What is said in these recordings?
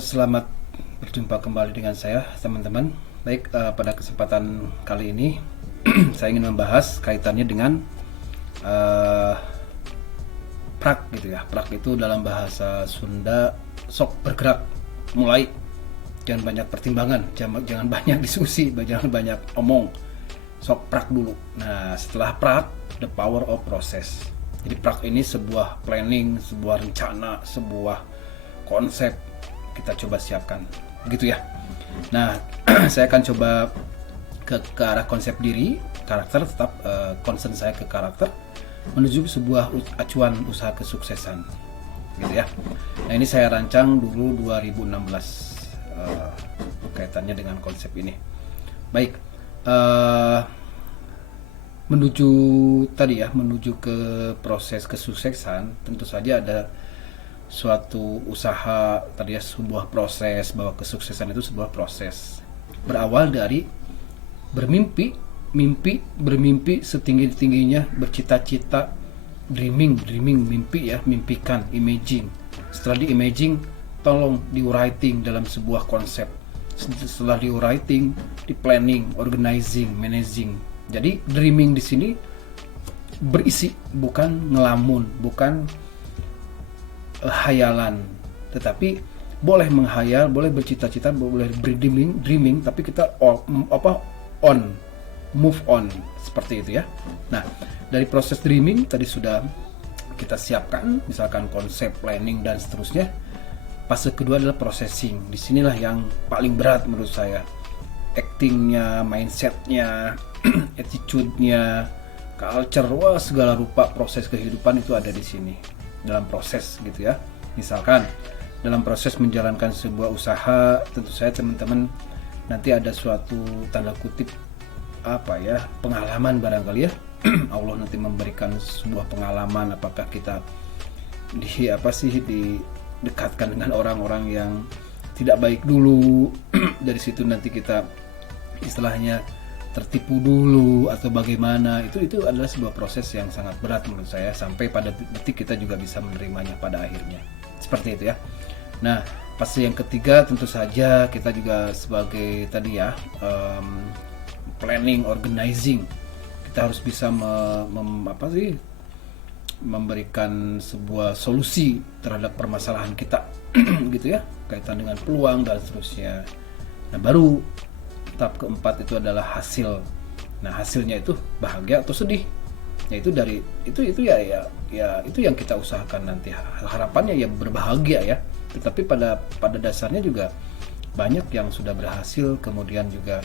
Selamat berjumpa kembali dengan saya, teman-teman. Baik, pada kesempatan kali ini saya ingin membahas kaitannya dengan uh, prak gitu ya. Prak itu dalam bahasa Sunda sok bergerak, mulai. Jangan banyak pertimbangan, jangan banyak diskusi, jangan banyak omong. Sok prak dulu. Nah, setelah prak, the power of process. Jadi prak ini sebuah planning, sebuah rencana, sebuah konsep kita coba siapkan, begitu ya. Nah, saya akan coba ke arah konsep diri, karakter, tetap concern saya ke karakter, menuju sebuah acuan usaha kesuksesan, gitu ya. Nah, ini saya rancang dulu 2016 kaitannya dengan konsep ini. Baik, menuju tadi ya, menuju ke proses kesuksesan, tentu saja ada suatu usaha tadi ya, sebuah proses, bahwa kesuksesan itu sebuah proses berawal dari bermimpi setinggi-tingginya, bercita-cita, dreaming, mimpi ya, mimpikan, imaging. Setelah di imaging, tolong di writing dalam sebuah konsep. Setelah di writing, di planning, organizing, managing. Jadi dreaming di sini berisi, bukan ngelamun, bukan hayalan, tetapi boleh menghayal, boleh bercita-cita, boleh dreaming, tapi kita move on, seperti itu ya. Nah, dari proses dreaming tadi sudah kita siapkan, misalkan konsep, planning dan seterusnya. Fase kedua adalah processing. Disinilah yang paling berat menurut saya. Actingnya, mindsetnya, attitude-nya, culture, wah segala rupa proses kehidupan itu ada di sini. Dalam proses gitu ya. Misalkan dalam proses menjalankan sebuah usaha, tentu saja teman-teman nanti ada suatu tanda kutip pengalaman barangkali ya. Allah nanti memberikan sebuah pengalaman, apakah kita didekatkan dengan orang-orang yang tidak baik dulu. Dari situ nanti kita istilahnya tertipu dulu atau bagaimana, itu adalah sebuah proses yang sangat berat menurut saya, sampai pada detik kita juga bisa menerimanya pada akhirnya, seperti itu ya. Nah, fase yang ketiga tentu saja kita juga sebagai tadi ya, planning, organizing, kita harus bisa memberikan sebuah solusi terhadap permasalahan kita gitu ya, kaitan dengan peluang dan seterusnya. Nah, baru tahap keempat itu adalah hasil. Nah, hasilnya itu bahagia atau sedih. Ya itu dari itu itu yang kita usahakan nanti. Harapannya ya berbahagia ya. Tetapi pada dasarnya juga banyak yang sudah berhasil kemudian juga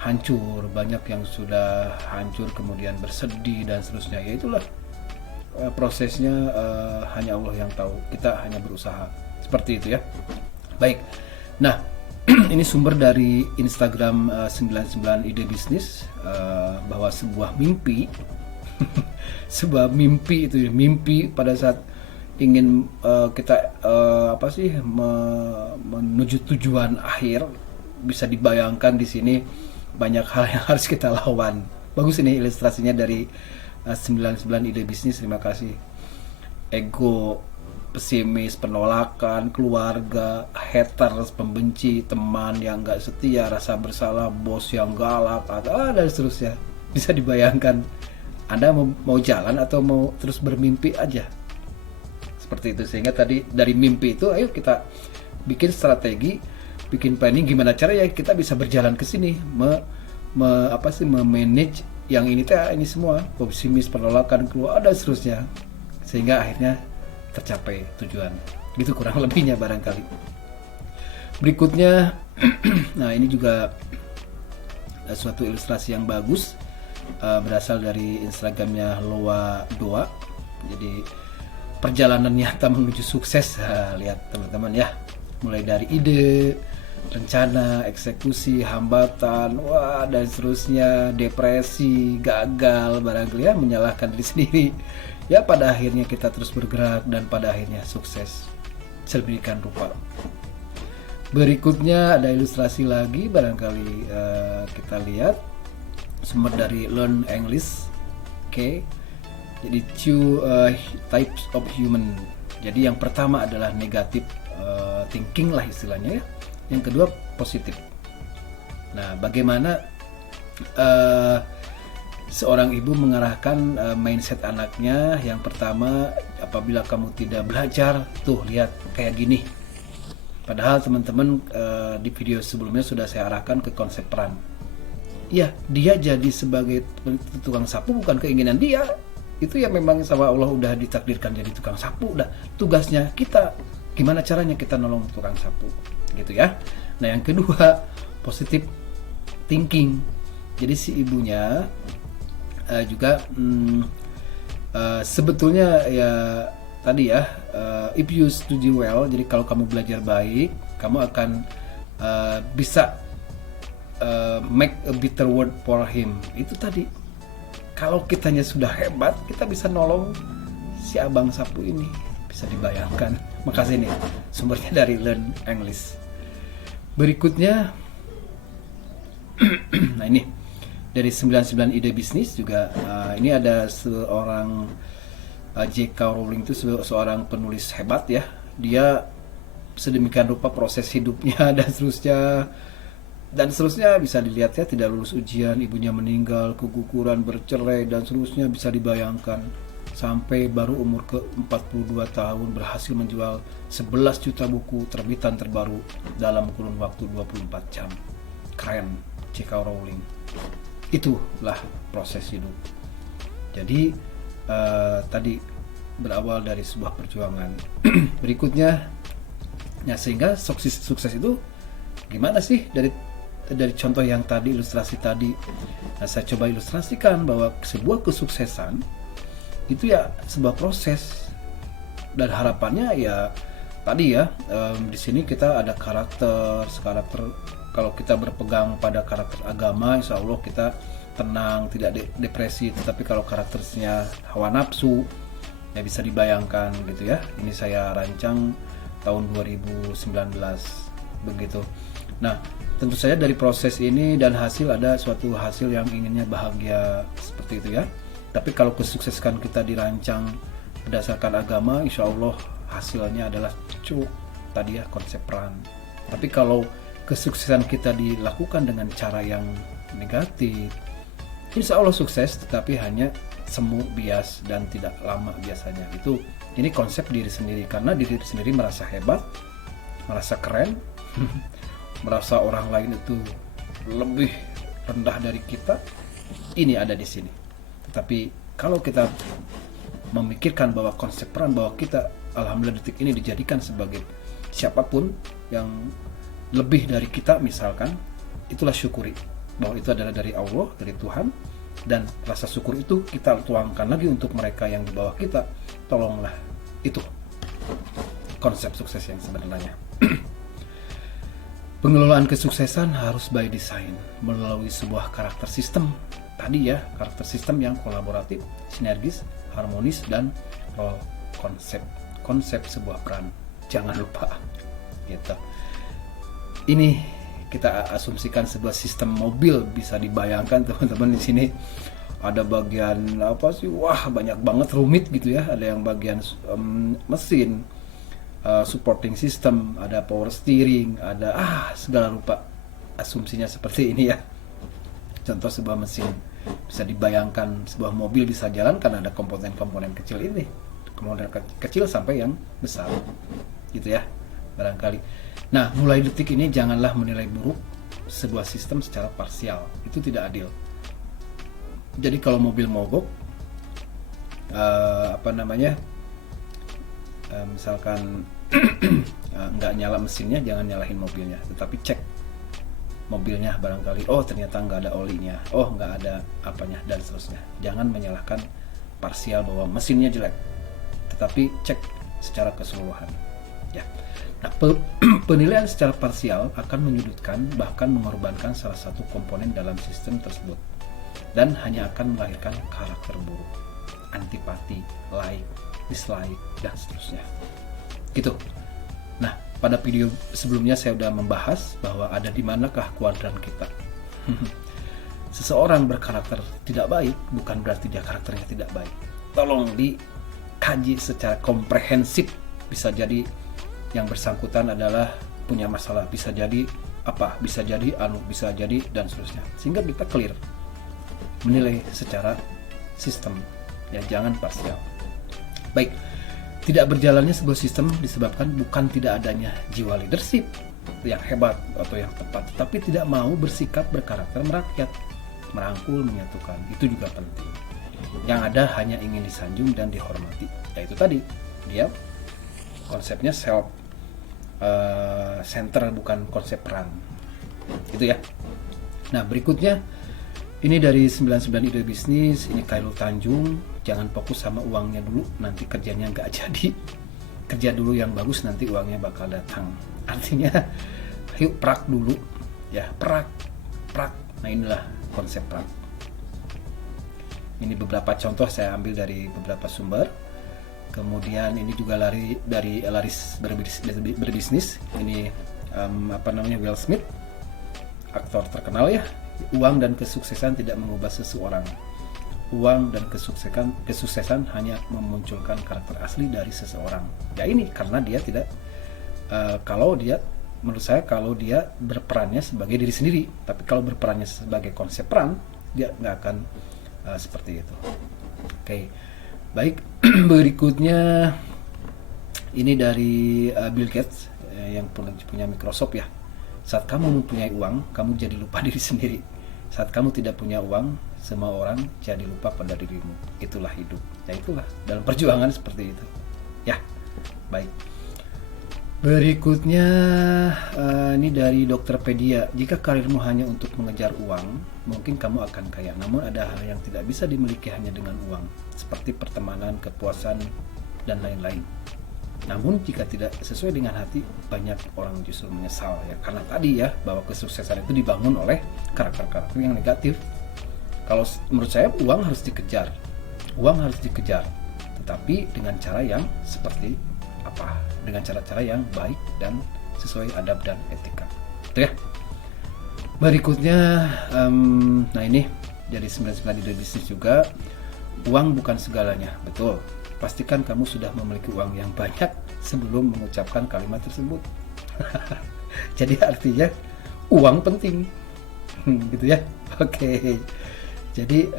hancur, banyak yang sudah hancur kemudian bersedih dan seterusnya. Ya itulah prosesnya, hanya Allah yang tahu. Kita hanya berusaha. Seperti itu ya. Baik. Nah, ini sumber dari Instagram 99 Ide Bisnis, bahwa sebuah mimpi sebuah mimpi itu mimpi pada saat ingin kita menuju tujuan akhir, bisa dibayangkan di sini banyak hal yang harus kita lawan. Bagus ini ilustrasinya dari 99 Ide Bisnis. Terima kasih. Ego, pesimis, penolakan, keluarga, haters, pembenci, teman yang gak setia, rasa bersalah, bos yang galak, dan seterusnya. Bisa dibayangkan Anda mau jalan atau mau terus bermimpi aja, seperti itu. Sehingga tadi dari mimpi itu, ayo kita bikin strategi, bikin planning gimana cara ya kita bisa berjalan ke sini, memanage yang ini semua, pesimis, penolakan, keluar, dan seterusnya, sehingga akhirnya tercapai tujuan. Gitu kurang lebihnya barangkali. Berikutnya nah ini juga suatu ilustrasi yang bagus, berasal dari Instagramnya Loa Doa. Jadi perjalanan nyata menuju sukses. Lihat teman-teman ya, mulai dari ide, rencana, eksekusi, hambatan, dan seterusnya, depresi, gagal barangkali ya, menyalahkan diri sendiri. Ya, pada akhirnya kita terus bergerak dan pada akhirnya sukses sedemikian rupa. Berikutnya ada ilustrasi lagi, barangkali kita lihat sumber dari Learn English. Oke. Jadi two types of human. Jadi yang pertama adalah negatif thinking lah istilahnya ya. Yang kedua positif. Nah, bagaimana seorang ibu mengarahkan mindset anaknya? Yang pertama, apabila kamu tidak belajar, tuh lihat kayak gini. Padahal teman-teman di video sebelumnya sudah saya arahkan ke konsep peran. Iya, dia jadi sebagai tukang sapu bukan keinginan dia. Itu ya memang sama Allah udah ditakdirkan jadi tukang sapu. Udah tugasnya kita, gimana caranya kita nolong tukang sapu, gitu ya. Nah, yang kedua, positif thinking. Jadi si ibunya juga sebetulnya ya tadi ya, if you study well, jadi kalau kamu belajar baik, kamu akan bisa make a better word for him. Itu tadi, kalau kitanya sudah hebat, kita bisa nolong si abang sapu ini. Bisa dibayangkan. Makasih nih, sumbernya dari Learn English. Berikutnya, nah ini dari 99 ide bisnis juga. Ini ada seorang J.K. Rowling itu seorang penulis hebat ya. Dia sedemikian rupa proses hidupnya dan seterusnya bisa dilihat ya, tidak lulus ujian, ibunya meninggal, keguguran, bercerai dan seterusnya, bisa dibayangkan. Sampai baru umur ke 42 tahun berhasil menjual 11 juta buku terbitan terbaru dalam kurun waktu 24 jam. Keren, J.K. Rowling. Itulah proses hidup. Jadi tadi berawal dari sebuah perjuangan. Berikutnya, ya sehingga sukses itu gimana sih dari contoh yang tadi, ilustrasi tadi. Nah, saya coba ilustrasikan bahwa sebuah kesuksesan itu ya sebuah proses, dan harapannya ya tadi ya, di sini kita ada karakter. Kalau kita berpegang pada karakter agama, insya Allah kita tenang, tidak depresi. Tetapi kalau karakternya hawa nafsu, ya bisa dibayangkan gitu ya. Ini saya rancang tahun 2019 begitu. Nah, tentu saja dari proses ini dan hasil ada suatu hasil yang inginnya bahagia seperti itu ya. Tapi kalau kesuksesan kita dirancang berdasarkan agama, insya Allah hasilnya adalah tadi ya, konsep peran. Tapi kalau kesuksesan kita dilakukan dengan cara yang negatif, insya Allah sukses, tetapi hanya semu, bias, dan tidak lama biasanya. Ini konsep diri sendiri, karena diri sendiri merasa hebat, merasa keren, merasa orang lain itu lebih rendah dari kita. Ini ada di sini. Tetapi kalau kita memikirkan bahwa konsep peran, bahwa kita alhamdulillah detik ini dijadikan sebagai siapapun yang lebih dari kita misalkan, itulah syukuri bahwa itu adalah dari Allah, dari Tuhan, dan rasa syukur itu kita tuangkan lagi untuk mereka yang di bawah kita. Tolonglah, itu konsep sukses yang sebenarnya. Pengelolaan kesuksesan harus by design melalui sebuah karakter sistem. Tadi ya, karakter sistem yang kolaboratif, sinergis, harmonis, dan role konsep sebuah peran. Jangan lupa gitu. Ini kita asumsikan sebuah sistem mobil, bisa dibayangkan teman-teman. Di sini ada bagian apa sih? Wah, banyak banget, rumit gitu ya. Ada yang bagian mesin, supporting system, ada power steering, ada segala rupa. Asumsinya seperti ini ya. Contoh sebuah mesin, bisa dibayangkan sebuah mobil bisa jalan karena ada komponen-komponen kecil ini, komponen kecil sampai yang besar gitu ya barangkali. Nah, mulai detik ini janganlah menilai buruk sebuah sistem secara parsial, itu tidak adil. Jadi kalau mobil mogok, misalkan nggak nyala mesinnya, jangan nyalahin mobilnya, tetapi cek mobilnya barangkali, ternyata nggak ada olinya, nggak ada apanya, dan seterusnya. Jangan menyalahkan parsial bahwa mesinnya jelek, tetapi cek secara keseluruhan ya. Nah, penilaian secara parsial akan menyudutkan, bahkan mengorbankan salah satu komponen dalam sistem tersebut, dan hanya akan melahirkan karakter buruk, antipati, like, dislike, dan seterusnya gitu. Nah, pada video sebelumnya saya sudah membahas bahwa ada di manakah kuadran kita. Seseorang berkarakter tidak baik bukan berarti dia karakternya tidak baik. Tolong dikaji secara komprehensif. Bisa jadi yang bersangkutan adalah punya masalah, bisa jadi apa, bisa jadi bisa jadi dan seterusnya, sehingga kita clear menilai secara sistem, ya jangan parsial. Baik, tidak berjalannya sebuah sistem disebabkan bukan tidak adanya jiwa leadership yang hebat atau yang tepat, tapi tidak mau bersikap berkarakter merakyat, merangkul, menyatukan. Itu juga penting. Yang ada hanya ingin disanjung dan dihormati. Ya itu tadi, dia konsepnya self center, bukan konsep peran. Itu ya. Nah, berikutnya ini dari 99 ide bisnis, ini Khairul Tanjung. Jangan fokus sama uangnya dulu, nanti kerjanya nggak jadi. Kerja dulu yang bagus, nanti uangnya bakal datang. Artinya, yuk prak dulu, ya prak. Nah inilah konsep prak. Ini beberapa contoh saya ambil dari beberapa sumber. Kemudian ini juga laris berbisnis. Ini Will Smith, aktor terkenal ya. Uang dan kesuksesan tidak mengubah seseorang. Uang dan kesuksesan hanya memunculkan karakter asli dari seseorang. Ya ini karena dia tidak, menurut saya kalau dia berperannya sebagai diri sendiri, tapi kalau berperannya sebagai konsep peran, dia nggak akan seperti itu. Oke, baik. Berikutnya ini dari Bill Gates yang punya Microsoft ya. Saat kamu mempunyai uang, kamu jadi lupa diri sendiri. Saat kamu tidak punya uang, semua orang jadi lupa pada dirimu. Itulah hidup. Ya itulah, dalam perjuangan seperti itu. Ya, baik. Berikutnya ini dari Dokterpedia. Jika karirmu hanya untuk mengejar uang, mungkin kamu akan kaya. Namun ada hal yang tidak bisa dimiliki hanya dengan uang, seperti pertemanan, kepuasan, dan lain-lain. Namun jika tidak sesuai dengan hati, banyak orang justru menyesal ya, karena tadi ya, bahwa kesuksesan itu dibangun oleh karakter-karakter yang negatif. Kalau menurut saya uang harus dikejar, tetapi dengan cara yang seperti apa? Dengan cara-cara yang baik dan sesuai adab dan etika. Itu ya. Berikutnya, nah ini dari 99 ide bisnis juga. Uang bukan segalanya, betul. Pastikan kamu sudah memiliki uang yang banyak sebelum mengucapkan kalimat tersebut. Jadi artinya uang penting, gitu ya. Oke. Jadi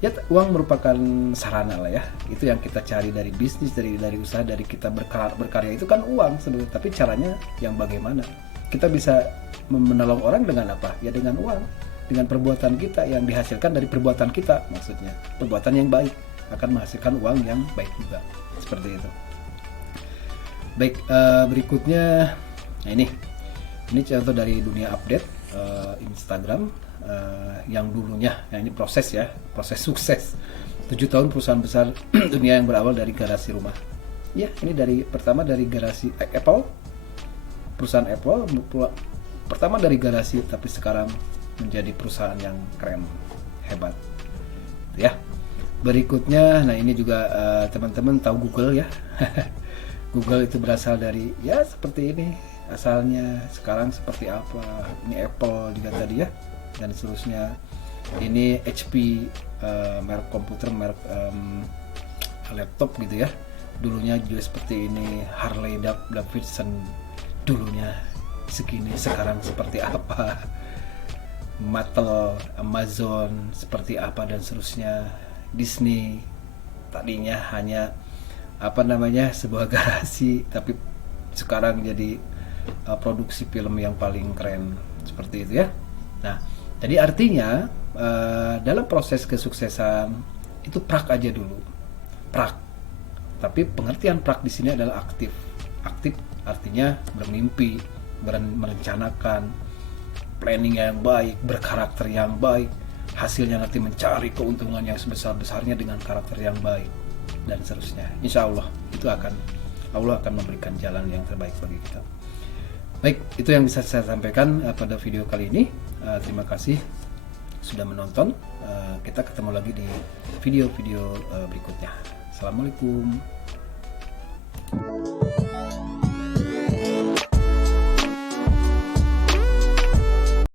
ya uang merupakan sarana lah ya. Itu yang kita cari dari bisnis, dari usaha, dari kita berkarya itu kan uang sebenarnya. Tapi caranya yang bagaimana? Kita bisa menolong orang dengan apa? Ya dengan uang, dengan perbuatan kita yang dihasilkan dari perbuatan kita, maksudnya perbuatan yang baik akan menghasilkan uang yang baik juga, seperti itu. Baik, berikutnya, nah ini contoh dari dunia update Instagram yang dulunya, nah ini proses sukses 7 tahun perusahaan besar dunia yang berawal dari garasi rumah. Ya, ini pertama dari garasi Apple, perusahaan Apple pertama dari garasi, tapi sekarang menjadi perusahaan yang keren, hebat, ya. Berikutnya, nah ini juga teman-teman tahu Google ya. Google itu berasal dari ya seperti ini asalnya, sekarang seperti apa. Ini Apple juga tadi ya, dan seterusnya. Ini HP, merek komputer, merek laptop gitu ya. Dulunya juga seperti ini. Harley Davidson dulunya segini, sekarang seperti apa. Mattel, Amazon seperti apa dan seterusnya. Disney tadinya hanya sebuah garasi, tapi sekarang jadi produksi film yang paling keren, seperti itu ya. Nah, jadi artinya dalam proses kesuksesan itu prak aja dulu, prak. Tapi pengertian prak di sini adalah aktif. Aktif artinya bermimpi, merencanakan, planning yang baik, berkarakter yang baik. Hasilnya nanti mencari keuntungan yang sebesar-besarnya dengan karakter yang baik dan seterusnya. Insya Allah Allah akan memberikan jalan yang terbaik bagi kita. Baik, itu yang bisa saya sampaikan pada video kali ini. Terima kasih sudah menonton. Kita ketemu lagi di video-video berikutnya. Assalamualaikum.